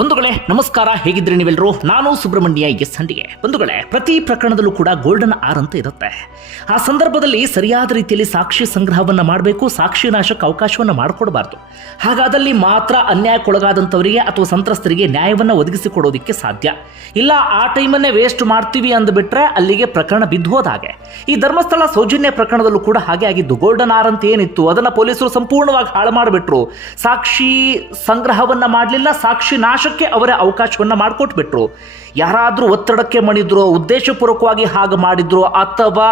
ಬಂಧುಗಳೇ, ನಮಸ್ಕಾರ. ಹೇಗಿದ್ರಿ ನೀವೆಲ್ಲರೂ ನಾನು ಸುಬ್ರಹ್ಮಣ್ಯ ಎಸ್ ಹಂಡಿಗೆ ಬಂಧುಗಳೇ, ಪ್ರತಿ ಪ್ರಕರಣದಲ್ಲೂ ಕೂಡ ಗೋಲ್ಡನ್ ಆರ್ ಅಂತ ಇರುತ್ತೆ. ಆ ಸಂದರ್ಭದಲ್ಲಿ ಸರಿಯಾದ ರೀತಿಯಲ್ಲಿ ಸಾಕ್ಷಿ ಸಂಗ್ರಹವನ್ನು ಮಾಡಬೇಕು, ಸಾಕ್ಷಿ ನಾಶಕ್ಕೆ ಅವಕಾಶವನ್ನು ಮಾಡಿಕೊಡಬಾರ್ದು. ಹಾಗಾದಲ್ಲಿ ಮಾತ್ರ ಅನ್ಯಾಯಕ್ಕೊಳಗಾದಂಥವರಿಗೆ ಅಥವಾ ಸಂತ್ರಸ್ತರಿಗೆ ನ್ಯಾಯವನ್ನು ಒದಗಿಸಿಕೊಡೋದಕ್ಕೆ ಸಾಧ್ಯ. ಇಲ್ಲ, ಆ ಟೈಮನ್ನೇ ವೇಸ್ಟ್ ಮಾಡ್ತೀವಿ ಅಂದ್ಬಿಟ್ರೆ ಅಲ್ಲಿಗೆ ಪ್ರಕರಣ ಬಿದ್ದು ಹೋದ ಹಾಗೆ ಈ ಧರ್ಮಸ್ಥಳ ಸೌಜನ್ಯ ಪ್ರಕರಣದಲ್ಲೂ ಕೂಡ ಹಾಗೆ ಆಗಿದ್ದು, ಗೋಲ್ಡನ್ ಆರ್ ಅಂತ ಏನಿತ್ತು, ಅದನ್ನು ಪೊಲೀಸರು ಸಂಪೂರ್ಣವಾಗಿ ಹಾಳು ಮಾಡಿಬಿಟ್ರು. ಸಾಕ್ಷಿ ಸಂಗ್ರಹವನ್ನ ಮಾಡಲಿಲ್ಲ, ಸಾಕ್ಷಿ ನಾಶಕ್ಕೆ ಅವರೇ ಅವಕಾಶವನ್ನ ಮಾಡಿಕೊಟ್ಬಿಟ್ರು. ಯಾರಾದರೂ ಒತ್ತಡಕ್ಕೆ ಮಣಿದ್ರೋ ಉದ್ದೇಶಪೂರ್ವಕವಾಗಿ ಹಾಗೆ ಮಾಡಿದ್ರೋ ಅಥವಾ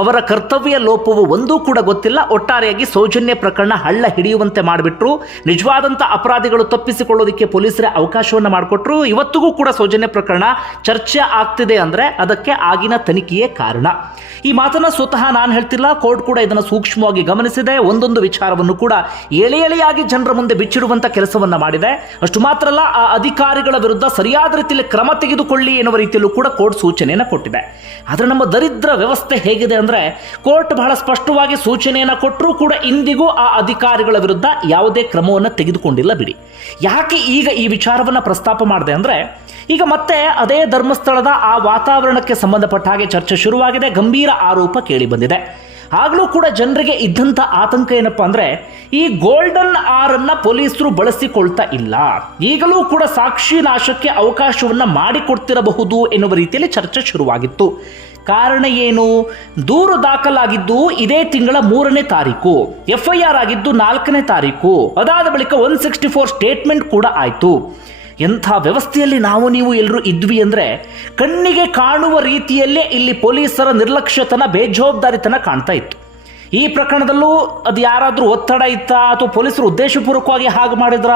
ಅವರ ಕರ್ತವ್ಯ ಲೋಪವು ಒಂದೂ ಕೂಡ ಗೊತ್ತಿಲ್ಲ. ಒಟ್ಟಾರೆಯಾಗಿ ಸೌಜನ್ಯ ಪ್ರಕರಣ ಹಳ್ಳ ಹಿಡಿಯುವಂತೆ ಮಾಡಿಬಿಟ್ರು. ನಿಜವಾದಂಥ ಅಪರಾಧಿಗಳು ತಪ್ಪಿಸಿಕೊಳ್ಳೋದಕ್ಕೆ ಪೊಲೀಸರೇ ಅವಕಾಶವನ್ನು ಮಾಡಿಕೊಟ್ರು. ಇವತ್ತಿಗೂ ಕೂಡ ಸೌಜನ್ಯ ಪ್ರಕರಣ ಚರ್ಚೆ ಆಗ್ತಿದೆ ಅಂದರೆ ಅದಕ್ಕೆ ಆಗಿನ ತನಿಖೆಯೇ ಕಾರಣ. ಈ ಮಾತನ್ನು ಸ್ವತಃ ನಾನು ಹೇಳ್ತಿಲ್ಲ, ಕೋರ್ಟ್ ಕೂಡ ಇದನ್ನು ಸೂಕ್ಷ್ಮವಾಗಿ ಗಮನಿಸಿದೆ. ಒಂದೊಂದು ವಿಚಾರವನ್ನು ಕೂಡ ಎಳೆ ಎಳೆಯಾಗಿ ಜನರ ಮುಂದೆ ಬಿಚ್ಚಿಡುವಂಥ ಕೆಲಸವನ್ನು ಮಾಡಿದೆ. ಅಷ್ಟು ಮಾತ್ರ ಅಲ್ಲ, ಆ ಅಧಿಕಾರಿಗಳ ವಿರುದ್ಧ ಸರಿಯಾದ ರೀತಿಯಲ್ಲಿ ಕ್ರಮ ತೆಗೆದುಕೊಳ್ಳಿ ಎನ್ನುವ ರೀತಿಯಲ್ಲೂ ಕೂಡ ಕೋರ್ಟ್ ಸೂಚನೆಯನ್ನು ಕೊಟ್ಟಿದೆ. ಆದರೆ ನಮ್ಮ ದರಿದ್ರ ವ್ಯವಸ್ಥೆ ಹೇಗಿದೆ ಅಂದ್ರೆ ಕೋರ್ಟ್ ಬಹಳ ಸ್ಪಷ್ಟವಾಗಿ ಸೂಚನೆಯನ್ನು ಕೊಟ್ಟರೂ ಕೂಡ ಇಂದಿಗೂ ಆ ಅಧಿಕಾರಿಗಳ ವಿರುದ್ಧ ಯಾವುದೇ ಕ್ರಮವನ್ನು ತೆಗೆದುಕೊಂಡಿಲ್ಲ ಬಿಡಿ. ಯಾಕೆ ಈಗ ಈ ವಿಚಾರವನ್ನು ಪ್ರಸ್ತಾಪ ಮಾಡಿದೆ ಅಂದರೆ, ಈಗ ಮತ್ತೆ ಅದೇ ಧರ್ಮಸ್ಥಳದ ಆ ವಾತಾವರಣಕ್ಕೆ ಸಂಬಂಧಪಟ್ಟ ಹಾಗೆ ಚರ್ಚೆ ಶುರುವಾಗಿದೆ, ಗಂಭೀರ ಆರೋಪ ಕೇಳಿ ಬಂದಿದೆ. ಆಗಲೂ ಕೂಡ ಜನರಿಗೆ ಇದ್ದಂಥ ಆತಂಕ ಏನಪ್ಪಾ ಅಂದರೆ, ಈ ಗೋಲ್ಡನ್ ಆರ್ ಅನ್ನ ಪೊಲೀಸರು ಬಳಸಿಕೊಳ್ತಾ ಇಲ್ಲ. ಈಗಲೂ ಕೂಡ ಸಾಕ್ಷಿ ನಾಶಕ್ಕೆ ಅವಕಾಶವನ್ನು ಮಾಡಿಕೊಡ್ತಿರಬಹುದು ಎನ್ನುವ ರೀತಿಯಲ್ಲಿ ಚರ್ಚೆ ಶುರುವಾಗಿತ್ತು. ಕಾರಣ ಏನು? ದೂರು ದಾಖಲಾಗಿದ್ದು ಇದೇ ತಿಂಗಳ ಮೂರನೇ ತಾರೀಕು, ಎಫ್ಐಆರ್ ಆಗಿದ್ದು ನಾಲ್ಕನೇ ತಾರೀಕು. ಅದಾದ ಬಳಿಕ ಒನ್ ಸಿಕ್ಸ್ಟಿ ಫೋರ್ ಸ್ಟೇಟ್ಮೆಂಟ್ ಕೂಡ ಆಯಿತು. ಎಂಥ ವ್ಯವಸ್ಥೆಯಲ್ಲಿ ನಾವು ನೀವು ಎಲ್ಲರೂ ಇದ್ವಿ ಅಂದರೆ ಕಣ್ಣಿಗೆ ಕಾಣುವ ರೀತಿಯಲ್ಲೇ ಇಲ್ಲಿ ಪೊಲೀಸರ ನಿರ್ಲಕ್ಷ್ಯತನ, ಬೇಜವಾಬ್ದಾರಿತನ ಕಾಣ್ತಾ ಇತ್ತು. ಈ ಪ್ರಕರಣದಲ್ಲೂ ಅದು ಯಾರಾದರೂ ಒತ್ತಡ ಇತ್ತಾ ಅಥವಾ ಪೊಲೀಸರು ಉದ್ದೇಶಪೂರ್ವಕವಾಗಿ ಹಾಗೆ ಮಾಡಿದ್ರ?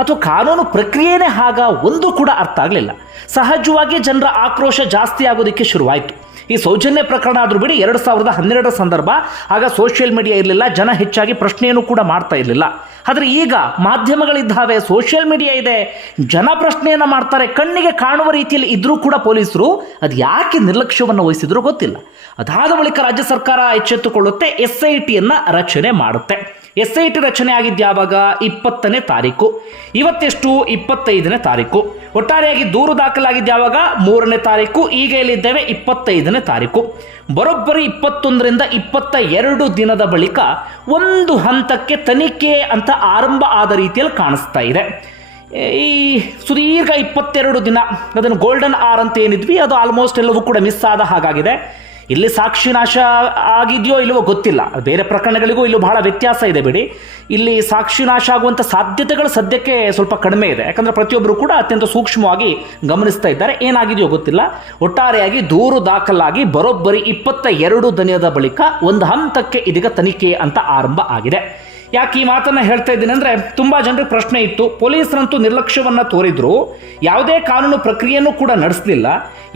ಅಥವಾ ಕಾನೂನು ಪ್ರಕ್ರಿಯೆನೇ ಹಾಗ ಒಂದು ಕೂಡ ಅರ್ಥ ಆಗಲಿಲ್ಲ. ಸಹಜವಾಗಿ ಜನರ ಆಕ್ರೋಶ ಜಾಸ್ತಿ ಆಗೋದಕ್ಕೆ ಶುರುವಾಯಿತು. ಈ ಸೌಜನ್ಯ ಪ್ರಕರಣ ಆದರೂ ಬಿಡಿ, ಎರಡು ಸಾವಿರದ ಹನ್ನೆರಡರ ಸಂದರ್ಭ, ಆಗ ಸೋಷಿಯಲ್ ಮೀಡಿಯಾ ಇರಲಿಲ್ಲ, ಜನ ಹೆಚ್ಚಾಗಿ ಪ್ರಶ್ನೆಯನ್ನು ಕೂಡ ಮಾಡ್ತಾ ಇರಲಿಲ್ಲ. ಆದರೆ ಈಗ ಮಾಧ್ಯಮಗಳಿದ್ದಾವೆ, ಸೋಷಿಯಲ್ ಮೀಡಿಯಾ ಇದೆ, ಜನ ಪ್ರಶ್ನೆಯನ್ನು ಮಾಡ್ತಾರೆ, ಕಣ್ಣಿಗೆ ಕಾಣುವ ರೀತಿಯಲ್ಲಿ ಇದ್ರೂ ಕೂಡ ಪೊಲೀಸರು ಅದು ಯಾಕೆ ನಿರ್ಲಕ್ಷ್ಯವನ್ನು ವಹಿಸಿದ್ರು ಗೊತ್ತಿಲ್ಲ. ಅದಾದ ಬಳಿಕ ರಾಜ್ಯ ಸರ್ಕಾರ ಎಚ್ಚೆತ್ತುಕೊಳ್ಳುತ್ತೆ ಎಸ್ ಐ ಟಿಯನ್ನು ರಚನೆ ಮಾಡುತ್ತೆ. ಎಸ್ ಐ ಟಿ ರಚನೆ ಆಗಿದ್ದು ಯಾವಾಗ? ಇಪ್ಪತ್ತನೇ ತಾರೀಕು. ಇವತ್ತೆಷ್ಟು? ಇಪ್ಪತ್ತೈದನೇ ತಾರೀಕು. ಒಟ್ಟಾರೆಯಾಗಿ ದೂರು ದಾಖಲಾಗಿದ್ದು ಯಾವಾಗ? ಮೂರನೇ ತಾರೀಕು. ಈಗ ಎಲ್ಲಿದ್ದೇವೆ? ಇಪ್ಪತ್ತೈದನೇ ತಾರೀಕು. ಬರೋಬ್ಬರಿ ಇಪ್ಪತ್ತೊಂದರಿಂದ ಇಪ್ಪತ್ತ ಎರಡು ದಿನದ ಬಳಿಕ ಒಂದು ಹಂತಕ್ಕೆ ತನಿಖೆ ಅಂತ ಆರಂಭ ಆದ ರೀತಿಯಲ್ಲಿ ಕಾಣಿಸ್ತಾ ಇದೆ. ಈ ಸುದೀರ್ಘ ಇಪ್ಪತ್ತೆರಡು ದಿನ, ಅದನ್ನು ಗೋಲ್ಡನ್ ಆರ್ ಅಂತ ಏನಿದ್ವಿ, ಅದು ಆಲ್ಮೋಸ್ಟ್ ಎಲ್ಲವೂ ಕೂಡ ಮಿಸ್ ಆದ ಹಾಗಾಗಿದೆ. ಇಲ್ಲಿ ಸಾಕ್ಷಿ ನಾಶ ಆಗಿದೆಯೋ ಇಲ್ಲವೋ ಗೊತ್ತಿಲ್ಲ. ಬೇರೆ ಪ್ರಕರಣಗಳಿಗೂ ಇಲ್ಲೂ ಬಹಳ ವ್ಯತ್ಯಾಸ ಇದೆ ಬಿಡಿ. ಇಲ್ಲಿ ಸಾಕ್ಷಿ ನಾಶ ಆಗುವಂಥ ಸಾಧ್ಯತೆಗಳು ಸದ್ಯಕ್ಕೆ ಸ್ವಲ್ಪ ಕಡಿಮೆ ಇದೆ. ಯಾಕಂದರೆ ಪ್ರತಿಯೊಬ್ಬರು ಕೂಡ ಅತ್ಯಂತ ಸೂಕ್ಷ್ಮವಾಗಿ ಗಮನಿಸ್ತಾ ಇದ್ದಾರೆ. ಏನಾಗಿದೆಯೋ ಗೊತ್ತಿಲ್ಲ. ಒಟ್ಟಾರೆಯಾಗಿ ದೂರು ದಾಖಲಾಗಿ ಬರೋಬ್ಬರಿ ಇಪ್ಪತ್ತ ಎರಡು ದಿನದ ಬಳಿಕ ಒಂದು ಹಂತಕ್ಕೆ ಇದೀಗ ತನಿಖೆ ಅಂತ ಆರಂಭ ಆಗಿದೆ. ಯಾಕೆ ಈ ಮಾತನ್ನ ಹೇಳ್ತಾ ಇದ್ದೀನಿ ಅಂದ್ರೆ ತುಂಬಾ ಜನರಿಗೆ ಪ್ರಶ್ನೆ ಇತ್ತು. ಪೊಲೀಸರಂತೂ ನಿರ್ಲಕ್ಷ್ಯವನ್ನ ತೋರಿದ್ರು. ಯಾವುದೇ ಕಾನೂನು ಪ್ರಕ್ರಿಯೆಯನ್ನು ಕೂಡ ನಡೆಸಲಿಲ್ಲ.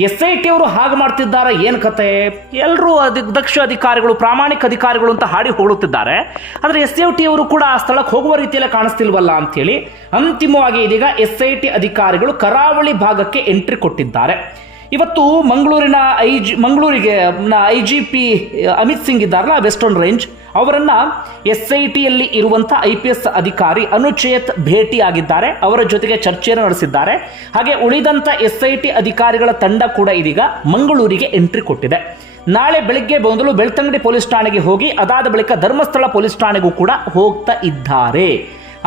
ಎಸ್ ಐ ಟಿ ಅವರು ಹಾಗೆ ಮಾಡ್ತಿದ್ದಾರೆ ಏನು ಕತೆ? ಎಲ್ಲರೂ ಅಧಿಕ ದಕ್ಷ ಅಧಿಕಾರಿಗಳು, ಪ್ರಾಮಾಣಿಕ ಅಧಿಕಾರಿಗಳು ಅಂತ ಹಾಡಿ ಹೋಗುತ್ತಿದ್ದಾರೆ ಆದರೆ ಎಸ್ ಐ ಟಿ ಅವರು ಕೂಡ ಆ ಸ್ಥಳಕ್ಕೆ ಹೋಗುವ ರೀತಿಯಲ್ಲೇ ಕಾಣಿಸ್ತಿಲ್ವಲ್ಲ ಅಂತೇಳಿ ಅಂತಿಮವಾಗಿ ಇದೀಗ ಎಸ್ ಐ ಟಿ ಅಧಿಕಾರಿಗಳು ಕರಾವಳಿ ಭಾಗಕ್ಕೆ ಎಂಟ್ರಿ ಕೊಟ್ಟಿದ್ದಾರೆ. ಇವತ್ತು ಮಂಗಳೂರಿನ ಐ ಜಿ ಮಂಗಳೂರಿಗೆ I G P Amit Singh ಇದ್ದಾರಲ್ಲ, ವೆಸ್ಟರ್ನ್ ರೇಂಜ್ ಅವರನ್ನ ಎಸ್ ಐ ಟಿಯಲ್ಲಿ ಇರುವಂಥ ಐ ಪಿ ಎಸ್ ಅಧಿಕಾರಿ ಅನುಚೇತ್ ಭೇಟಿ ಆಗಿದ್ದಾರೆ ಅವರ ಜೊತೆಗೆ ಚರ್ಚೆಯನ್ನು ನಡೆಸಿದ್ದಾರೆ. ಹಾಗೆ ಉಳಿದಂಥ ಎಸ್ ಐ ಟಿ ಅಧಿಕಾರಿಗಳ ತಂಡ ಕೂಡ ಇದೀಗ ಮಂಗಳೂರಿಗೆ ಎಂಟ್ರಿ ಕೊಟ್ಟಿದೆ. ನಾಳೆ ಬೆಳಿಗ್ಗೆ ಬಂದಲು ಬೆಳ್ತಂಗಡಿ ಪೊಲೀಸ್ ಠಾಣೆಗೆ ಹೋಗಿ, ಅದಾದ ಬಳಿಕ ಧರ್ಮಸ್ಥಳ ಪೊಲೀಸ್ ಠಾಣೆಗೂ ಕೂಡ ಹೋಗ್ತಾ ಇದ್ದಾರೆ.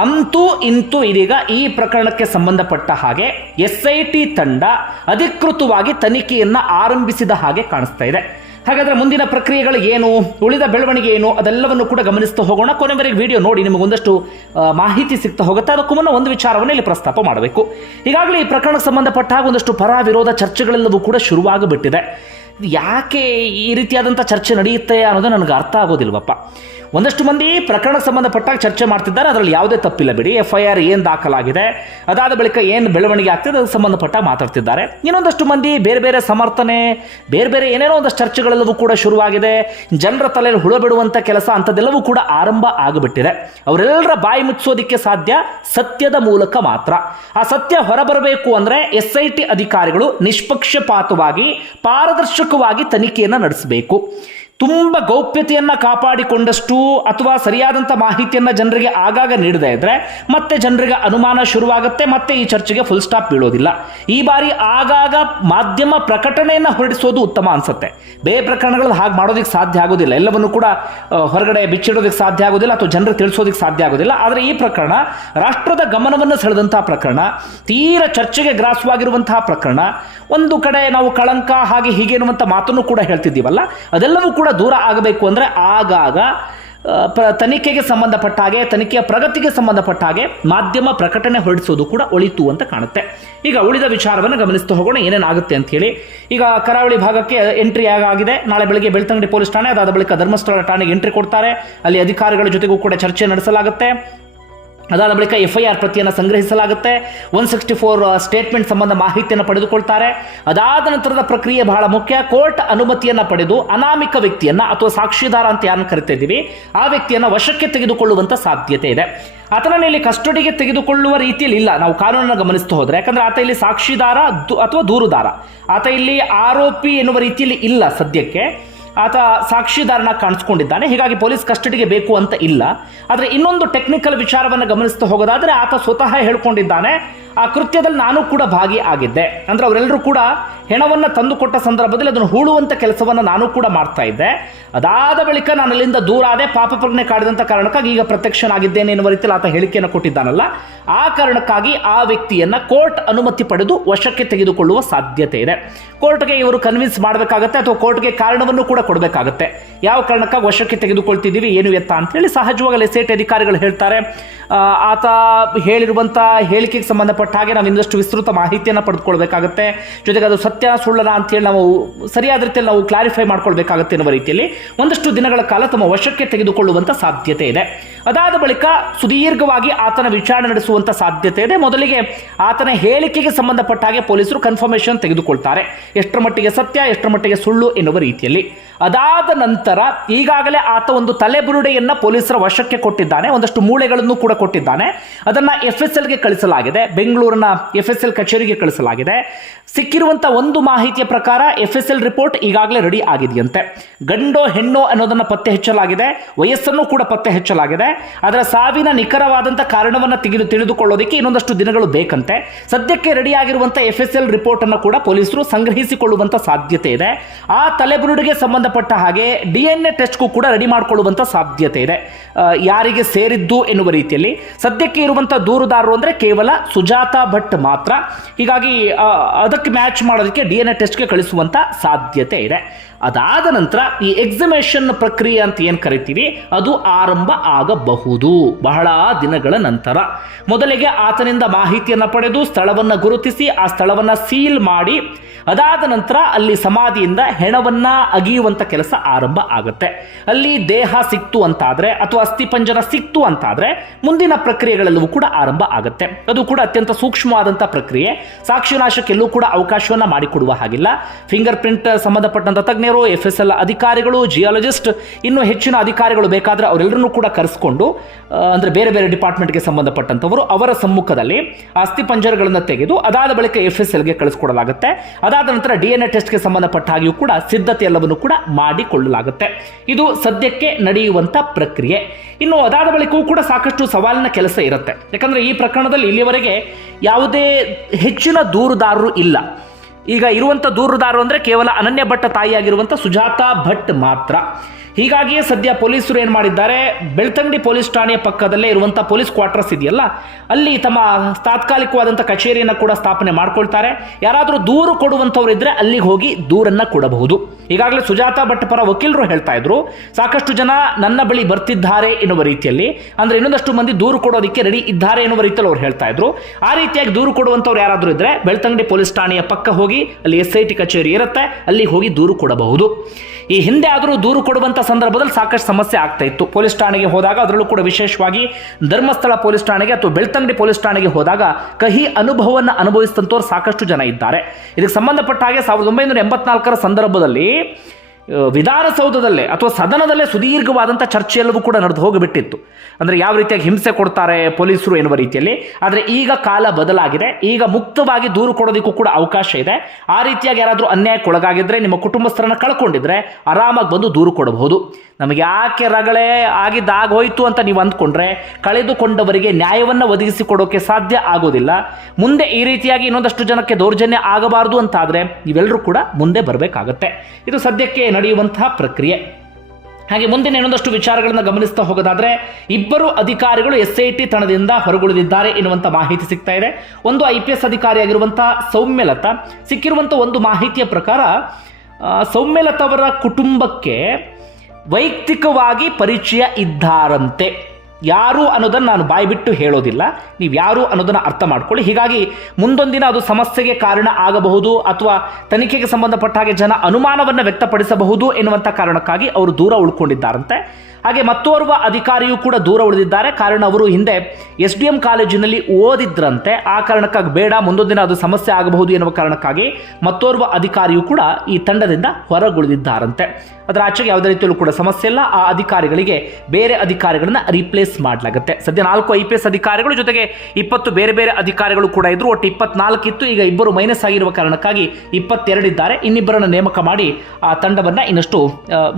ಅಂತೂ ಇಂತೂ ಇದೀಗ ಈ ಪ್ರಕರಣಕ್ಕೆ ಸಂಬಂಧಪಟ್ಟ ಹಾಗೆ ಎಸ್ ಐ ಟಿ ತಂಡ ಅಧಿಕೃತವಾಗಿ ತನಿಖೆಯನ್ನ ಆರಂಭಿಸಿದ ಹಾಗೆ ಕಾಣಿಸ್ತಾ ಇದೆ. ಹಾಗಾದ್ರೆ ಮುಂದಿನ ಪ್ರಕ್ರಿಯೆಗಳು ಏನು? ಉಳಿದ ಬೆಳವಣಿಗೆ ಏನು? ಅದೆಲ್ಲವನ್ನು ಕೂಡ ಗಮನಿಸ್ತಾ ಹೋಗೋಣ. ಕೊನೆವರೆಗೆ ವಿಡಿಯೋ ನೋಡಿ, ನಿಮಗೆ ಒಂದಷ್ಟು ಮಾಹಿತಿ ಸಿಗ್ತಾ ಹೋಗುತ್ತೆ. ಅದಕ್ಕೂ ಮುನ್ನ ಒಂದು ವಿಚಾರವನ್ನು ಇಲ್ಲಿ ಪ್ರಸ್ತಾಪ ಮಾಡಬೇಕು. ಈಗಾಗಲೇ ಈ ಪ್ರಕರಣಕ್ಕೆ ಸಂಬಂಧಪಟ್ಟ ಹಾಗೆ ಒಂದಷ್ಟು ಪರ ವಿರೋಧ ಚರ್ಚೆಗಳೆಲ್ಲವೂ ಕೂಡ ಶುರುವಾಗಬಿಟ್ಟಿದೆ. ಯಾಕೆ ಈ ರೀತಿಯಾದಂಥ ಚರ್ಚೆ ನಡೆಯುತ್ತೆ ಅನ್ನೋದು ನನಗೆ ಅರ್ಥ ಆಗೋದಿಲ್ವಪ್ಪ. ಒಂದಷ್ಟು ಮಂದಿ ಪ್ರಕರಣಕ್ಕೆ ಸಂಬಂಧಪಟ್ಟಾಗ ಚರ್ಚೆ ಮಾಡ್ತಿದ್ದಾರೆ. ಅದರಲ್ಲಿ ಯಾವುದೇ ತಪ್ಪಿಲ್ಲ ಬಿಡಿ. ಎಫ್ ಐ ಆರ್ ಏನು ದಾಖಲಾಗಿದೆ, ಅದಾದ ಬಳಿಕ ಏನು ಬೆಳವಣಿಗೆ ಆಗ್ತದೆ ಅದಕ್ಕೆ ಸಂಬಂಧಪಟ್ಟ ಮಾತಾಡ್ತಿದ್ದಾರೆ. ಇನ್ನೊಂದಷ್ಟು ಮಂದಿ ಬೇರೆ ಬೇರೆ ಸಮರ್ಥನೆ, ಬೇರೆ ಬೇರೆ ಏನೇನೋ ಒಂದಷ್ಟು ಚರ್ಚೆಗಳೆಲ್ಲವೂ ಕೂಡ ಶುರುವಾಗಿದೆ. ಜನರ ತಲೆಯಲ್ಲಿ ಹುಳ ಬಿಡುವಂಥ ಕೆಲಸ ಅಂಥದ್ದೆಲ್ಲವೂ ಕೂಡ ಆರಂಭ ಆಗಿಬಿಟ್ಟಿದೆ. ಅವರೆಲ್ಲರ ಬಾಯಿ ಮುಚ್ಚೋದಿಕ್ಕೆ ಸಾಧ್ಯ ಸತ್ಯದ ಮೂಲಕ ಮಾತ್ರ. ಆ ಸತ್ಯ ಹೊರಬರಬೇಕು ಅಂದರೆ ಎಸ್ ಐ ಟಿ ಅಧಿಕಾರಿಗಳು ನಿಷ್ಪಕ್ಷಪಾತವಾಗಿ, ಪಾರದರ್ಶಕವಾಗಿ ತನಿಖೆಯನ್ನು ನಡೆಸಬೇಕು. ತುಂಬ ಗೌಪ್ಯತೆಯನ್ನು ಕಾಪಾಡಿಕೊಂಡಷ್ಟು ಅಥವಾ ಸರಿಯಾದಂಥ ಮಾಹಿತಿಯನ್ನು ಜನರಿಗೆ ಆಗಾಗ ನೀಡದೇ ಇದ್ದರೆ ಮತ್ತೆ ಜನರಿಗೆ ಅನುಮಾನ ಶುರುವಾಗುತ್ತೆ, ಮತ್ತೆ ಈ ಚರ್ಚೆಗೆ ಫುಲ್ ಸ್ಟಾಪ್ ಬೀಳೋದಿಲ್ಲ. ಈ ಬಾರಿ ಆಗಾಗ ಮಾಧ್ಯಮ ಪ್ರಕಟಣೆಯನ್ನು ಹೊರಡಿಸೋದು ಉತ್ತಮ ಅನಿಸುತ್ತೆ. ಬೇರೆ ಪ್ರಕರಣಗಳಲ್ಲಿ ಹಾಗೆ ಮಾಡೋದಕ್ಕೆ ಸಾಧ್ಯ ಆಗೋದಿಲ್ಲ. ಎಲ್ಲವನ್ನು ಕೂಡ ಹೊರಗಡೆ ಬಿಚ್ಚಿಡೋದಕ್ಕೆ ಸಾಧ್ಯ ಆಗೋದಿಲ್ಲ ಅಥವಾ ಜನರಿಗೆ ತಿಳಿಸೋದಕ್ಕೆ ಸಾಧ್ಯ ಆಗೋದಿಲ್ಲ. ಆದರೆ ಈ ಪ್ರಕರಣ, ರಾಷ್ಟ್ರದ ಗಮನವನ್ನು ಸೆಳೆದಂತಹ ಪ್ರಕರಣ, ತೀರ ಚರ್ಚೆಗೆ ಗ್ರಾಸವಾಗಿರುವಂತಹ ಪ್ರಕರಣ, ಒಂದು ಕಡೆ ನಾವು ಕಳಂಕ, ಹಾಗೆ ಹೀಗೆ ಎನ್ನುವಂಥ ಮಾತನ್ನು ಕೂಡ ಹೇಳ್ತಿದ್ದೀವಲ್ಲ, ಅದೆಲ್ಲವೂ ಕೂಡ ದೂರ ಆಗಬೇಕು ಅಂದರೆ ಆಗಾಗ ಪ್ರ, ತನಿಖೆಗೆ ಸಂಬಂಧಪಟ್ಟ ಹಾಗೆ, ತನಿಖೆಯ ಪ್ರಗತಿಗೆ ಸಂಬಂಧಪಟ್ಟ ಹಾಗೆ ಮಾಧ್ಯಮ ಪ್ರಕಟಣೆ ಹೊರಡಿಸೋದು ಕೂಡ ಒಳಿತು ಅಂತ ಕಾಣುತ್ತೆ. ಈಗ ಉಳಿದ ವಿಚಾರವನ್ನು ಗಮನಿಸ್ತಾ ಹೋಗೋಣ, ಏನೇನಾಗುತ್ತೆ ಅಂತ ಹೇಳಿ. ಈಗ ಕರಾವಳಿ ಭಾಗಕ್ಕೆ ಎಂಟ್ರಿ ಆಗಿದೆ. ನಾಳೆ ಬೆಳಗ್ಗೆ ಬೆಳ್ತಂಗಡಿ ಪೊಲೀಸ್ ಠಾಣೆ, ಅದಾದ ಬಳಿಕ ಧರ್ಮಸ್ಥಳ ಠಾಣೆಗೆ ಎಂಟ್ರಿ ಕೊಡ್ತಾರೆ. ಅಲ್ಲಿ ಅಧಿಕಾರಿಗಳ ಜೊತೆಗೂ ಕೂಡ ಚರ್ಚೆ ನಡೆಸಲಾಗುತ್ತೆ. ಅದಾದ ಬಳಿಕ ಎಫ್ ಐ ಆರ್ ಪ್ರತಿಯನ್ನು ಸಂಗ್ರಹಿಸಲಾಗುತ್ತೆ. ಒನ್ ಸಿಕ್ಸ್ಟಿ ಫೋರ್ ಸ್ಟೇಟ್ಮೆಂಟ್ ಸಂಬಂಧ ಮಾಹಿತಿಯನ್ನು ಪಡೆದುಕೊಳ್ತಾರೆ. ಅದಾದ ನಂತರದ ಪ್ರಕ್ರಿಯೆ ಬಹಳ ಮುಖ್ಯ. ಕೋರ್ಟ್ ಅನುಮತಿಯನ್ನು ಪಡೆದು ಅನಾಮಿಕ ವ್ಯಕ್ತಿಯನ್ನು ಅಥವಾ ಸಾಕ್ಷಿದಾರ ಅಂತ ಯಾರನ್ನು ಕರಿತಾ ಇದ್ದೀವಿ ಆ ವ್ಯಕ್ತಿಯನ್ನು ವಶಕ್ಕೆ ತೆಗೆದುಕೊಳ್ಳುವಂಥ ಸಾಧ್ಯತೆ ಇದೆ. ಆತನನ್ನು ಇಲ್ಲಿ ಕಸ್ಟಡಿಗೆ ತೆಗೆದುಕೊಳ್ಳುವ ರೀತಿಯಲ್ಲಿ ಇಲ್ಲ. ನಾವು ಕಾನೂನನ್ನು ಗಮನಿಸ್ತಾ ಹೋದರೆ. ಯಾಕಂದ್ರೆ ಆತ ಇಲ್ಲಿ ಸಾಕ್ಷಿದಾರ ಅಥವಾ ದೂರುದಾರ. ಆತ ಇಲ್ಲಿ ಆರೋಪಿ ಎನ್ನುವ ರೀತಿಯಲ್ಲಿ ಇಲ್ಲ ಸದ್ಯಕ್ಕೆ. ಆತ ಸಾಕ್ಷಿದಾರನ ಕಾಣಿಸ್ಕೊಂಡಿದ್ದಾನೆ. ಹೀಗಾಗಿ ಪೊಲೀಸ್ ಕಸ್ಟಡಿಗೆ ಬೇಕು ಅಂತ ಇಲ್ಲ. ಆದರೆ ಇನ್ನೊಂದು ಟೆಕ್ನಿಕಲ್ ವಿಚಾರವನ್ನು ಗಮನಿಸ್ತಾ ಹೋಗೋದಾದರೆ ಆತ ಸ್ವತಃ ಹೇಳ್ಕೊಂಡಿದ್ದಾನೆ ಆ ಕೃತ್ಯದಲ್ಲಿ ನಾನು ಕೂಡ ಭಾಗಿ ಆಗಿದ್ದೆ. ಅಂದ್ರೆ ಅವರೆಲ್ಲರೂ ಕೂಡ ಹೆಣವನ್ನ ತಂದುಕೊಟ್ಟ ಸಂದರ್ಭದಲ್ಲಿ ಅದನ್ನು ಹೂಳುವಂತ ಕೆಲಸವನ್ನ ನಾನು ಕೂಡ ಮಾಡ್ತಾ ಇದ್ದೆ. ಅದಾದ ಬಳಿಕ ನಾನು ಅಲ್ಲಿಂದ ದೂರ ಆದೆ ಪಾಪ ಪ್ರಜ್ಞೆ ಕಾಡಿದಂತ ಕಾರಣಕ್ಕಾಗಿ ಈಗ ಪ್ರತ್ಯಕ್ಷನಾಗಿದ್ದೇನೆ ಎನ್ನುವ ರೀತಿಯಲ್ಲಿ ಆತ ಹೇಳಿಕೆಯನ್ನು ಕೊಟ್ಟಿದ್ದಾನಲ್ಲ. ಆ ಕಾರಣಕ್ಕಾಗಿ ಆ ವ್ಯಕ್ತಿಯನ್ನ ಕೋರ್ಟ್ ಅನುಮತಿ ಪಡೆದು ವಶಕ್ಕೆ ತೆಗೆದುಕೊಳ್ಳುವ ಸಾಧ್ಯತೆ ಇದೆ. ಕೋರ್ಟ್ಗೆ ಇವರು ಕನ್ವಿನ್ಸ್ ಮಾಡಬೇಕಾಗತ್ತೆ ಅಥವಾ ಕೋರ್ಟ್ಗೆ ಕಾರಣವನ್ನು ಕೂಡ ಕೊಡಬೇಕಾಗತ್ತೆ. ಯಾವ ಕಾರಣಕ್ಕಾಗಿ ವಶಕ್ಕೆ ತೆಗೆದುಕೊಳ್ತಿದ್ದೀವಿ, ಏನು ಎತ್ತ ಅಂತ ಹೇಳಿ ಸಹಜವಾಗಲೇ ಸೇಟ್ ಅಧಿಕಾರಿಗಳು ಹೇಳ್ತಾರೆ. ಆತ ಹೇಳಿರುವಂತ ಹೇಳಿಕೆಗೆ ಸಂಬಂಧಪಟ್ಟ ಹಾಗೆ ನಾವು ಇನ್ನಷ್ಟು ವಿಸ್ತೃತ ಮಾಹಿತಿಯನ್ನು ಪಡೆದುಕೊಳ್ಬೇಕಾಗುತ್ತೆ. ಜೊತೆಗೆ ಅದು ಸತ್ಯ ಸುಳ್ಳನ ಅಂತೇಳಿ ನಾವು ಸರಿಯಾದ ರೀತಿಯಲ್ಲಿ ನಾವು ಕ್ಲಾರಿಫೈ ಮಾಡ್ಕೊಳ್ಬೇಕಾಗುತ್ತೆ ಎನ್ನುವ ರೀತಿಯಲ್ಲಿ ಒಂದಷ್ಟು ದಿನಗಳ ಕಾಲ ತಮ್ಮ ವಶಕ್ಕೆ ತೆಗೆದುಕೊಳ್ಳುವಂತ ಸಾಧ್ಯತೆ ಇದೆ. ಅದಾದ ಬಳಿಕ ಸುದೀರ್ಘವಾಗಿ ಆತನ ವಿಚಾರಣೆ ನಡೆಸುವಂತ ಸಾಧ್ಯತೆ ಇದೆ. ಮೊದಲಿಗೆ ಆತನ ಹೇಳಿಕೆಗೆ ಸಂಬಂಧಪಟ್ಟ ಹಾಗೆ ಪೊಲೀಸರು ಕನ್ಫರ್ಮೇಷನ್ ತೆಗೆದುಕೊಳ್ತಾರೆ. ಎಷ್ಟರ ಮಟ್ಟಿಗೆ ಸತ್ಯ, ಎಷ್ಟರ ಮಟ್ಟಿಗೆ ಸುಳ್ಳು ಎನ್ನುವ ರೀತಿಯಲ್ಲಿ. ಅದಾದ ನಂತರ ಈಗಾಗಲೇ ಆತ ಒಂದು ತಲೆಬುರುಡೆಯನ್ನ ಪೊಲೀಸರ ವಶಕ್ಕೆ ಕೊಟ್ಟಿದ್ದಾನೆ. ಒಂದಷ್ಟು ಮೂಳೆಗಳನ್ನು ಕೂಡ ಕೊಟ್ಟಿದ್ದಾನೆ. ಅದನ್ನ ಎಫ್ ಎಸ್ ಎಲ್ಗೆ ಕಳಿಸಲಾಗಿದೆ. ಬೆಂಗಳೂರಿನ ಎಫ್ ಎಸ್ ಎಲ್ ಕಚೇರಿಗೆ ಕಳಿಸಲಾಗಿದೆ. ಸಿಕ್ಕಿರುವಂತ ಒಂದು ಮಾಹಿತಿಯ ಪ್ರಕಾರ ಎಫ್ ಎಸ್ ಎಲ್ ರಿಪೋರ್ಟ್ ಈಗಾಗಲೇ ರೆಡಿ ಆಗಿದೆಯಂತೆ. ಗಂಡೋ ಹೆಣ್ಣೋ ಅನ್ನೋದನ್ನ ಪತ್ತೆ ಹೆಚ್ಚಲಾಗಿದೆ. ವಯಸ್ಸನ್ನು ಕೂಡ ಪತ್ತೆ ಹೆಚ್ಚಲಾಗಿದೆ. ಅದರ ಸಾವಿನ ನಿಖರವಾದಂಥ ಕಾರಣವನ್ನು ತೆಗೆದು ತಿಳಿದುಕೊಳ್ಳೋದಕ್ಕೆ ಇನ್ನೊಂದಷ್ಟು ದಿನಗಳು ಬೇಕಂತೆ. ಸದ್ಯಕ್ಕೆ ರೆಡಿ ಆಗಿರುವಂಥ ಎಫ್ ಎಸ್ ಎಲ್ ರಿಪೋರ್ಟ್ ಅನ್ನು ಕೂಡ ಪೊಲೀಸರು ಸಂಗ್ರಹಿಸಿಕೊಳ್ಳುವಂತ ಸಾಧ್ಯತೆ ಇದೆ. ಆ ತಲೆಬುರುಡಿಗೆ ಸಂಬಂಧಪಟ್ಟ ಹಾಗೆ ಡಿ ಎನ್ ಎ ಟೆಸ್ಟ್ಗೂ ಕೂಡ ರೆಡಿ ಮಾಡಿಕೊಳ್ಳುವಂತ ಸಾಧ್ಯತೆ ಇದೆ. ಯಾರಿಗೆ ಸೇರಿದ್ದು ಎನ್ನುವ ರೀತಿಯಲ್ಲಿ. ಸದ್ಯಕ್ಕೆ ಇರುವಂತ ದೂರುದಾರರು ಅಂದ್ರೆ ಕೇವಲ ಸುಜಾತ ಭಟ್ ಮಾತ್ರ. ಹೀಗಾಗಿ ಅದಕ್ಕೆ ಮ್ಯಾಚ್ ಮಾಡೋದಕ್ಕೆ ಡಿ ಎನ್ ಎ ಟೆಸ್ಟ್ಗೆ ಕಳಿಸುವಂಥ ಸಾಧ್ಯತೆ ಇದೆ. ಅದಾದ ನಂತರ ಈ ಎಕ್ಸಿಮೇಷನ್ ಪ್ರಕ್ರಿಯೆ ಅಂತ ಏನು ಕರಿತೀವಿ? ಅದು ಆರಂಭ ಆಗಬಹುದು. ಬಹಳ ದಿನಗಳ ನಂತರ. ಮೊದಲಿಗೆ ಆತನಿಂದ ಮಾಹಿತಿಯನ್ನು ಪಡೆದು ಸ್ಥಳವನ್ನು ಗುರುತಿಸಿ, ಆ ಸ್ಥಳವನ್ನು ಸೀಲ್ ಮಾಡಿ, ಅದಾದ ನಂತರ ಅಲ್ಲಿ ಸಮಾಧಿಯಿಂದ ಹೆಣವನ್ನ ಅಗಿಯುವಂಥ ಕೆಲಸ ಆರಂಭ ಆಗುತ್ತೆ. ಅಲ್ಲಿ ದೇಹ ಸಿಕ್ತು ಅಂತಾದರೆ, ಅಥವಾ ಅಸ್ಥಿಪಂಜರ ಸಿಕ್ತು ಅಂತಾದರೆ, ಮುಂದಿನ ಪ್ರಕ್ರಿಯೆಗಳೆಲ್ಲವೂ ಕೂಡ ಆರಂಭ ಆಗುತ್ತೆ. ಅದು ಕೂಡ ಅತ್ಯಂತ ಸೂಕ್ಷ್ಮವಾದಂಥ ಪ್ರಕ್ರಿಯೆ. ಸಾಕ್ಷಿನಾಶಕ್ಕೆಲ್ಲೂ ಕೂಡ ಅವಕಾಶವನ್ನು ಮಾಡಿಕೊಡುವ ಹಾಗಿಲ್ಲ. ಫಿಂಗರ್ ಪ್ರಿಂಟ್ ಸಂಬಂಧಪಟ್ಟಂತ ತಜ್ಞರು ಎಫ್ ಎಸ್ ಎಲ್ ಅಧಿಕಾರಿಗಳು ಜಿಯಾಲಜಿಸ್ಟ್ ಇನ್ನು ಹೆಚ್ಚಿನ ಅಧಿಕಾರಿಗಳು ಬೇಕಾದರೆ ಅವರೆಲ್ಲರನ್ನೂ ಕೂಡ ಕರೆಸ್ಕೊಂಡು ಅಂದ್ರೆ ಬೇರೆ ಬೇರೆ ಡಿಪಾರ್ಟ್ಮೆಂಟ್ಗೆ ಸಂಬಂಧಪಟ್ಟಂಥವರು ಅವರ ಸಮ್ಮುಖದಲ್ಲಿ ಅಸ್ಥಿ ಪಂಜರಗಳನ್ನು ತೆಗೆದು ಅದಾದ ಬಳಿಕ ಎಫ್ ಎಸ್ ಎಲ್ಗೆ ಕಳಿಸ್ಕೊಡಲಾಗುತ್ತೆ. ಅದಾದ ನಂತರ ಡಿ ಎನ್ ಎ ಟೆಸ್ಟ್ಗೆ ಸಂಬಂಧಪಟ್ಟ ಹಾಗೆಯೂ ಕೂಡ ಸಿದ್ಧತೆ ಎಲ್ಲವನ್ನು ಕೂಡ ಮಾಡಿಕೊಳ್ಳಲಾಗುತ್ತೆ. ಇದು ಸದ್ಯಕ್ಕೆ ನಡೆಯುವಂಥ ಪ್ರಕ್ರಿಯೆ. ಇನ್ನು ಅದಾದ ಬಳಿಕವೂ ಕೂಡ ಸಾಕಷ್ಟು ಸವಾಲಿನ ಕೆಲಸ ಇರುತ್ತೆ. ಯಾಕಂದರೆ ಈ ಪ್ರಕರಣದಲ್ಲಿ ಇಲ್ಲಿಯವರೆಗೆ ಯಾವುದೇ ಹೆಚ್ಚಿನ ದೂರುದಾರರು ಇಲ್ಲ. ಈಗ ಇರುವಂಥ ದೂರುದಾರರು ಅಂದರೆ ಕೇವಲ ಅನನ್ಯ ಭಟ್ಟ ತಾಯಿಯಾಗಿರುವಂಥ ಸುಜಾತಾ ಭಟ್ ಮಾತ್ರ. ಹೀಗಾಗಿಯೇ ಸದ್ಯ ಪೊಲೀಸರು ಏನು ಮಾಡಿದ್ದಾರೆ? ಬೆಳ್ತಂಗಡಿ ಪೊಲೀಸ್ ಠಾಣೆಯ ಪಕ್ಕದಲ್ಲೇ ಇರುವಂಥ ಪೊಲೀಸ್ ಕ್ವಾರ್ಟರ್ಸ್ ಇದೆಯಲ್ಲ, ಅಲ್ಲಿ ತಮ್ಮ ತಾತ್ಕಾಲಿಕವಾದಂಥ ಕಚೇರಿಯನ್ನು ಕೂಡ ಸ್ಥಾಪನೆ ಮಾಡ್ಕೊಳ್ತಾರೆ. ಯಾರಾದರೂ ದೂರು ಕೊಡುವಂಥವ್ರು ಇದ್ರೆ ಅಲ್ಲಿಗೆ ಹೋಗಿ ದೂರನ್ನ ಕೊಡಬಹುದು. ಈಗಾಗಲೇ ಸುಜಾತಾ ಭಟ್ ಪರ ವಕೀಲರು ಹೇಳ್ತಾ ಇದ್ರು, ಸಾಕಷ್ಟು ಜನ ನನ್ನ ಬಳಿ ಬರ್ತಿದ್ದಾರೆ ಎನ್ನುವ ರೀತಿಯಲ್ಲಿ. ಅಂದ್ರೆ ಇನ್ನೊಂದಷ್ಟು ಮಂದಿ ದೂರು ಕೊಡೋದಕ್ಕೆ ರೆಡಿ ಇದ್ದಾರೆ ಎನ್ನುವ ರೀತಿಯಲ್ಲಿ ಅವ್ರು ಹೇಳ್ತಾ ಇದ್ರು. ಆ ರೀತಿಯಾಗಿ ದೂರು ಕೊಡುವಂಥವ್ರು ಯಾರಾದರೂ ಇದ್ರೆ ಬೆಳ್ತಂಗಡಿ ಪೊಲೀಸ್ ಠಾಣೆಯ ಪಕ್ಕ ಹೋಗಿ, ಅಲ್ಲಿ ಎಸ್ ಐ ಟಿ ಕಚೇರಿ ಇರುತ್ತೆ, ಅಲ್ಲಿ ಹೋಗಿ ದೂರು ಕೊಡಬಹುದು. ಈ ಹಿಂದೆ ಆದರೂ ದೂರು ಕೊಡುವಂತ ಸಂದರ್ಭದಲ್ಲಿ ಸಾಕಷ್ಟು ಸಮಸ್ಯೆ ಆಗ್ತಾ ಇತ್ತು. ಪೊಲೀಸ್ ಠಾಣೆಗೆ ಹೋದಾಗ ಅದರಲ್ಲೂ ಕೂಡ ವಿಶೇಷವಾಗಿ ಧರ್ಮಸ್ಥಳ ಪೊಲೀಸ್ ಠಾಣೆಗೆ ಅಥವಾ ಬೆಳ್ತಂಗಡಿ ಪೊಲೀಸ್ ಠಾಣೆಗೆ ಹೋದಾಗ ಕಹಿ ಅನುಭವವನ್ನು ಅನುಭವಿಸಿದಂಥವ್ರು ಸಾಕಷ್ಟು ಜನ ಇದ್ದಾರೆ. ಇದಕ್ಕೆ ಸಂಬಂಧಪಟ್ಟ ಹಾಗೆ ಸಾವಿರದ ಒಂಬೈನೂರ ಎಂಬತ್ನಾಲ್ಕರ ಸಂದರ್ಭದಲ್ಲಿ ವಿಧಾನಸೌಧದಲ್ಲೇ ಅಥವಾ ಸದನದಲ್ಲೇ ಸುದೀರ್ಘವಾದಂಥ ಚರ್ಚೆ ಎಲ್ಲವೂ ಕೂಡ ನಡೆದು ಹೋಗಿಬಿಟ್ಟಿತ್ತು. ಅಂದರೆ ಯಾವ ರೀತಿಯಾಗಿ ಹಿಂಸೆ ಕೊಡ್ತಾರೆ ಪೊಲೀಸರು ಎನ್ನುವ ರೀತಿಯಲ್ಲಿ. ಆದರೆ ಈಗ ಕಾಲ ಬದಲಾಗಿದೆ. ಈಗ ಮುಕ್ತವಾಗಿ ದೂರು ಕೊಡೋದಕ್ಕೂ ಕೂಡ ಅವಕಾಶ ಇದೆ. ಆ ರೀತಿಯಾಗಿ ಯಾರಾದರೂ ಅನ್ಯಾಯಕ್ಕೊಳಗಾಗಿದ್ರೆ ನಿಮ್ಮ ಕುಟುಂಬಸ್ಥರನ್ನು ಕಳ್ಕೊಂಡಿದ್ರೆ ಆರಾಮಾಗಿ ಬಂದು ದೂರು ಕೊಡಬಹುದು. ನಮಗೆ ಯಾಕೆ ರಗಳೆ ಆಗಿದ್ದಾಗ ಹೋಯಿತು ಅಂತ ನೀವು ಅಂದ್ಕೊಂಡ್ರೆ, ಕಳೆದುಕೊಂಡವರಿಗೆ ನ್ಯಾಯವನ್ನು ಒದಗಿಸಿಕೊಡೋಕೆ ಸಾಧ್ಯ ಆಗೋದಿಲ್ಲ. ಮುಂದೆ ಈ ರೀತಿಯಾಗಿ ಇನ್ನೊಂದಷ್ಟು ಜನಕ್ಕೆ ದೌರ್ಜನ್ಯ ಆಗಬಾರದು ಅಂತಾದರೆ ನೀವೆಲ್ಲರೂ ಕೂಡ ಮುಂದೆ ಬರಬೇಕಾಗತ್ತೆ. ಇದು ಸದ್ಯಕ್ಕೆ ನಡೆಯುವಂತಹ ಪ್ರಕ್ರಿಯೆ. ಹಾಗೆ ಮುಂದಿನ ಇನ್ನೊಂದಷ್ಟು ವಿಚಾರಗಳನ್ನು ಗಮನಿಸ್ತಾ ಹೋಗೋದಾದ್ರೆ, ಇಬ್ಬರು ಅಧಿಕಾರಿಗಳು ಎಸ್ ಐ ಟಿ ತಣದಿಂದ ಹೊರಗುಳಿದಿದ್ದಾರೆ ಎನ್ನುವಂಥ ಮಾಹಿತಿ ಸಿಗ್ತಾ ಇದೆ. ಒಂದು ಐ ಪಿ ಎಸ್ ಅಧಿಕಾರಿಯಾಗಿರುವಂಥ ಸೌಮ್ಯಲತಾ ಸಿಕ್ಕಿರುವಂಥ ಒಂದು ಮಾಹಿತಿಯ ಪ್ರಕಾರ ಸೌಮ್ಯಲತವರ ಕುಟುಂಬಕ್ಕೆ ವೈಯಕ್ತಿಕವಾಗಿ ಪರಿಚಯ ಇದ್ದಾರಂತೆ. ಯಾರು ಅನ್ನೋದನ್ನು ನಾನು ಬಾಯ್ಬಿಟ್ಟು ಹೇಳೋದಿಲ್ಲ. ನೀವು ಯಾರು ಅನ್ನೋದನ್ನು ಅರ್ಥ ಮಾಡ್ಕೊಳ್ಳಿ. ಹೀಗಾಗಿ ಮುಂದೊಂದಿನ ಅದು ಸಮಸ್ಯೆಗೆ ಕಾರಣ ಆಗಬಹುದು ಅಥವಾ ತನಿಖೆಗೆ ಸಂಬಂಧಪಟ್ಟ ಹಾಗೆ ಜನ ಅನುಮಾನವನ್ನು ವ್ಯಕ್ತಪಡಿಸಬಹುದು ಎನ್ನುವಂಥ ಕಾರಣಕ್ಕಾಗಿ ಅವರು ದೂರ ಉಳ್ಕೊಂಡಿದ್ದಾರಂತೆ. ಹಾಗೆ ಮತ್ತೋರ್ವ ಅಧಿಕಾರಿಯೂ ಕೂಡ ದೂರ ಉಳಿದಿದ್ದಾರೆ. ಕಾರಣ ಅವರು ಹಿಂದೆ ಎಸ್ ಡಿ ಎಂ ಕಾಲೇಜಿನಲ್ಲಿ ಓದಿದ್ರಂತೆ. ಆ ಕಾರಣಕ್ಕಾಗಿ ಬೇಡ, ಮುಂದೊಂದಿನ ಅದು ಸಮಸ್ಯೆ ಆಗಬಹುದು ಎನ್ನುವ ಕಾರಣಕ್ಕಾಗಿ ಮತ್ತೋರ್ವ ಅಧಿಕಾರಿಯೂ ಕೂಡ ಈ ತಂಡದಿಂದ ಹೊರಗುಳಿದಿದ್ದಾರಂತೆ. ಅದರ ಆಚೆಗೆ ಯಾವುದೇ ರೀತಿಯಲ್ಲೂ ಕೂಡ ಸಮಸ್ಯೆ ಇಲ್ಲ. ಆ ಅಧಿಕಾರಿಗಳಿಗೆ ಬೇರೆ ಅಧಿಕಾರಿಗಳನ್ನು ರೀಪ್ಲೇಸ್ ಮಾಡಲಾಗುತ್ತೆ. ಸದ್ಯ ನಾಲ್ಕು ಐ ಪಿ ಎಸ್ ಅಧಿಕಾರಿಗಳು ಜೊತೆಗೆ ಇಪ್ಪತ್ತು ಬೇರೆ ಬೇರೆ ಅಧಿಕಾರಿಗಳು ಕೂಡ ಇದ್ರು. ಒಟ್ಟು ಇಪ್ಪತ್ನಾಲ್ಕು ಇತ್ತು. ಈಗ ಇಬ್ಬರು ಮೈನಸ್ ಆಗಿರುವ ಕಾರಣಕ್ಕಾಗಿ ಇಪ್ಪತ್ತೆರಡಿದ್ದಾರೆ ಇನ್ನಿಬ್ಬರನ್ನು ನೇಮಕ ಮಾಡಿ ಆ ತಂಡವನ್ನು ಇನ್ನಷ್ಟು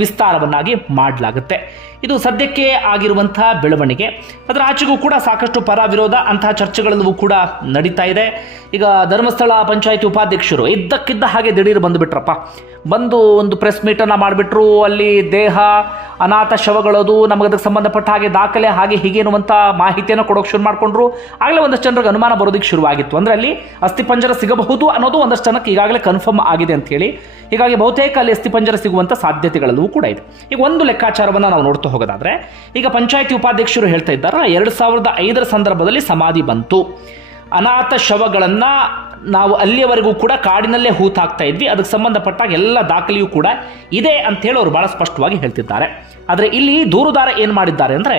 ವಿಸ್ತಾರವನ್ನಾಗಿ ಮಾಡಲಾಗುತ್ತೆ. ಇದು ಸದ್ಯಕ್ಕೆ ಆಗಿರುವಂತಹ ಬೆಳವಣಿಗೆ. ಅದರ ಆಚೆಗೂ ಕೂಡ ಸಾಕಷ್ಟು ಪರ ವಿರೋಧ ಅಂತಹ ಚರ್ಚೆಗಳೆಲ್ಲವೂ ಕೂಡ ನಡೀತಾ ಇದೆ. ಈಗ ಧರ್ಮಸ್ಥಳ ಪಂಚಾಯತಿ ಉಪಾಧ್ಯಕ್ಷರು ಇದ್ದಕ್ಕಿದ್ದ ಹಾಗೆ ದಿಢೀರ್ ಬಂದುಬಿಟ್ರಪ್ಪ. ಬಂದು ಒಂದು ಪ್ರೆಸ್ ಮೀಟನ್ನು ಮಾಡಿಬಿಟ್ರು, ಅಲ್ಲಿ ದೇಹ, ಅನಾಥ ಶವಗಳದು, ನಮಗೆ ಅದಕ್ಕೆ ಸಂಬಂಧಪಟ್ಟ ಹಾಗೆ ದಾಖಲೆ, ಹಾಗೆ ಹೀಗೆ ಅನ್ನುವಂಥ ಮಾಹಿತಿಯನ್ನು ಕೊಡೋಕೆ ಶುರು ಮಾಡಿಕೊಂಡ್ರು. ಆಗಲೇ ಒಂದಷ್ಟು ಜನರಿಗೆ ಅನುಮಾನ ಬರೋದಕ್ಕೆ ಶುರುವಾಗಿತ್ತು. ಅಂದರೆ ಅಲ್ಲಿ ಅಸ್ಥಿಪಂಜರ ಸಿಗಬಹುದು ಅನ್ನೋದು ಒಂದಷ್ಟು ಜನಕ್ಕೆ ಈಗಾಗಲೇ ಕನ್ಫರ್ಮ್ ಆಗಿದೆ ಅಂತ ಹೇಳಿ, ಹೀಗಾಗಿ ಬಹುತೇಕ ಅಲ್ಲಿ ಅಸ್ಥಿಪಂಜರ ಸಿಗುವಂಥ ಸಾಧ್ಯತೆಗಳಲ್ಲೂ ಕೂಡ ಇದೆ. ಈಗ ಒಂದು ಲೆಕ್ಕಾಚಾರವನ್ನು ನಾವು ನೋಡ್ತಾ ಹೋಗೋದಾದ್ರೆ, ಈಗ ಪಂಚಾಯತಿ ಉಪಾಧ್ಯಕ್ಷರು ಹೇಳ್ತಾ ಇದ್ದಾರೆ ಎರಡು ಸಾವಿರದ ಐದರ ಸಂದರ್ಭದಲ್ಲಿ ಸಮಾಧಿ ಬಂತು. ಅನಾಥ ಶವಗಳನ್ನು ನಾವು ಅಲ್ಲಿಯವರೆಗೂ ಕೂಡ ಕಾಡಿನಲ್ಲೇ ಹೂತಾಕ್ತಾ ಇದ್ವಿ. ಅದಕ್ಕೆ ಸಂಬಂಧಪಟ್ಟ ಎಲ್ಲ ದಾಖಲೆಯೂ ಕೂಡ ಇದೆ ಅಂತೇಳಿ ಅವರು ಭಾಳ ಸ್ಪಷ್ಟವಾಗಿ ಹೇಳ್ತಿದ್ದಾರೆ. ಆದರೆ ಇಲ್ಲಿ ದೂರುದಾರ ಏನು ಮಾಡಿದ್ದಾರೆ ಅಂದರೆ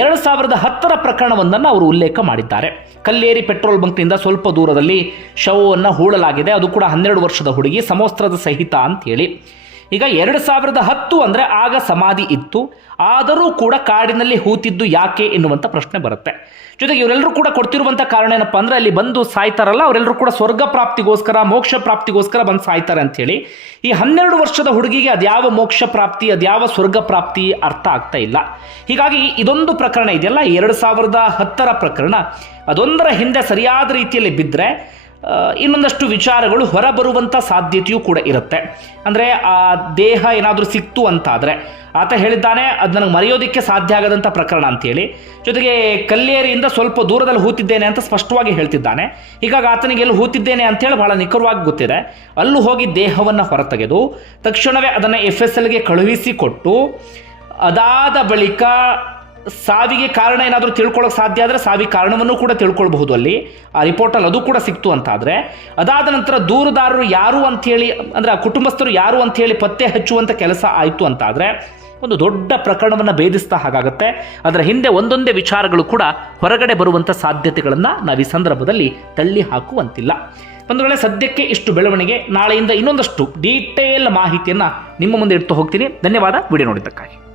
ಎರಡು ಸಾವಿರದ ಹತ್ತರ ಪ್ರಕರಣವೊಂದನ್ನು ಅವರು ಉಲ್ಲೇಖ ಮಾಡಿದ್ದಾರೆ. ಕಲ್ಲೇರಿ ಪೆಟ್ರೋಲ್ ಬಂಕ್ನಿಂದ ಸ್ವಲ್ಪ ದೂರದಲ್ಲಿ ಶವವನ್ನು ಹೂಳಲಾಗಿದೆ. ಅದು ಕೂಡ ಹನ್ನೆರಡು ವರ್ಷದ ಹುಡುಗಿ ಸಮವಸ್ತ್ರದ ಸಹಿತ ಅಂತೇಳಿ ಈಗ ಎರಡು ಸಾವಿರದ ಹತ್ತು ಅಂದರೆ ಆಗ ಸಮಾಧಿ ಇತ್ತು. ಆದರೂ ಕೂಡ ಕಾಡಿನಲ್ಲಿ ಹೂತಿದ್ದು ಯಾಕೆ ಎನ್ನುವಂಥ ಪ್ರಶ್ನೆ ಬರುತ್ತೆ. ಜೊತೆಗೆ ಇವರೆಲ್ಲರೂ ಕೂಡ ಕೊಡ್ತಿರುವಂಥ ಕಾರಣ ಏನಪ್ಪ ಅಂದರೆ ಅಲ್ಲಿ ಬಂದು ಸಾಯ್ತಾರಲ್ಲ, ಅವರೆಲ್ಲರೂ ಕೂಡ ಸ್ವರ್ಗ ಪ್ರಾಪ್ತಿಗೋಸ್ಕರ, ಮೋಕ್ಷ ಪ್ರಾಪ್ತಿಗೋಸ್ಕರ ಬಂದು ಸಾಯ್ತಾರೆ ಅಂಥೇಳಿ ಈ ಹನ್ನೆರಡು ವರ್ಷದ ಹುಡುಗಿಗೆ ಅದ್ಯಾವ ಮೋಕ್ಷ ಪ್ರಾಪ್ತಿ, ಅದ್ಯಾವ ಸ್ವರ್ಗ ಪ್ರಾಪ್ತಿ ಅರ್ಥ ಆಗ್ತಾ ಇಲ್ಲ. ಹೀಗಾಗಿ ಇದೊಂದು ಪ್ರಕರಣ ಇದೆಯಲ್ಲ ಎರಡು ಸಾವಿರದ ಹತ್ತರ ಪ್ರಕರಣ. ಅದೊಂದರ ಹಿಂದೆ ಸರಿಯಾದ ರೀತಿಯಲ್ಲಿ ಬಿದ್ದರೆ ಇನ್ನೊಂದಷ್ಟು ವಿಚಾರಗಳು ಹೊರಬರುವಂಥ ಸಾಧ್ಯತೆಯೂ ಕೂಡ ಇರುತ್ತೆ. ಅಂದರೆ ಆ ದೇಹ ಏನಾದರೂ ಸಿಕ್ತು ಅಂತಾದರೆ ಆತ ಹೇಳಿದ್ದಾನೆ, ಅದು ನನಗೆ ಮರೆಯೋದಕ್ಕೆ ಸಾಧ್ಯ ಆಗದಂಥ ಪ್ರಕರಣ ಅಂತೇಳಿ. ಜೊತೆಗೆ ಕಲ್ಲೇರಿಯಿಂದ ಸ್ವಲ್ಪ ದೂರದಲ್ಲಿ ಹೂತಿದ್ದೇನೆ ಅಂತ ಸ್ಪಷ್ಟವಾಗಿ ಹೇಳ್ತಿದ್ದಾನೆ. ಹೀಗಾಗಿ ಆತನಿಗೆ ಎಲ್ಲಿ ಹೂತಿದ್ದೇನೆ ಅಂತೇಳಿ ಬಹಳ ನಿಖರವಾಗಿ ಗೊತ್ತಿದೆ. ಅಲ್ಲೂ ಹೋಗಿ ದೇಹವನ್ನು ಹೊರತೆಗೆದು, ತಕ್ಷಣವೇ ಅದನ್ನು ಎಫ್ ಎಸ್ ಎಲ್ಗೆ ಕಳುಹಿಸಿಕೊಟ್ಟು ಅದಾದ ಬಳಿಕ ಸಾವಿಗೆ ಕಾರಣ ಏನಾದರೂ ತಿಳ್ಕೊಳ್ಳೋಕೆ ಸಾಧ್ಯ ಆದರೆ ಸಾವಿಗೆ ಕಾರಣವನ್ನು ಕೂಡ ತಿಳ್ಕೊಳ್ಬಹುದು ಅಲ್ಲಿ. ಆ ರಿಪೋರ್ಟಲ್ಲಿ ಅದು ಕೂಡ ಸಿಕ್ತು ಅಂತಾದರೆ, ಅದಾದ ನಂತರ ದೂರುದಾರರು ಯಾರು ಅಂಥೇಳಿ ಅಂದರೆ ಆ ಕುಟುಂಬಸ್ಥರು ಯಾರು ಅಂಥೇಳಿ ಪತ್ತೆ ಹಚ್ಚುವಂಥ ಕೆಲಸ ಆಯಿತು ಅಂತಾದರೆ, ಒಂದು ದೊಡ್ಡ ಪ್ರಕರಣವನ್ನು ಭೇದಿಸ್ತಾ ಹಾಗಾಗುತ್ತೆ. ಅದರ ಹಿಂದೆ ಒಂದೊಂದೇ ವಿಚಾರಗಳು ಕೂಡ ಹೊರಗಡೆ ಬರುವಂಥ ಸಾಧ್ಯತೆಗಳನ್ನು ನಾವು ಈ ಸಂದರ್ಭದಲ್ಲಿ ತಳ್ಳಿ ಹಾಕುವಂತಿಲ್ಲ. ಒಂದು ವೇಳೆ ಸದ್ಯಕ್ಕೆ ಇಷ್ಟು ಬೆಳವಣಿಗೆ. ನಾಳೆಯಿಂದ ಇನ್ನೊಂದಷ್ಟು ಡೀಟೇಲ್ ಮಾಹಿತಿಯನ್ನು ನಿಮ್ಮ ಮುಂದೆ ಇಟ್ಟು ಹೋಗ್ತೀನಿ. ಧನ್ಯವಾದ. ವಿಡಿಯೋ ನೋಡಿದ್ದಕ್ಕಾಗಿ.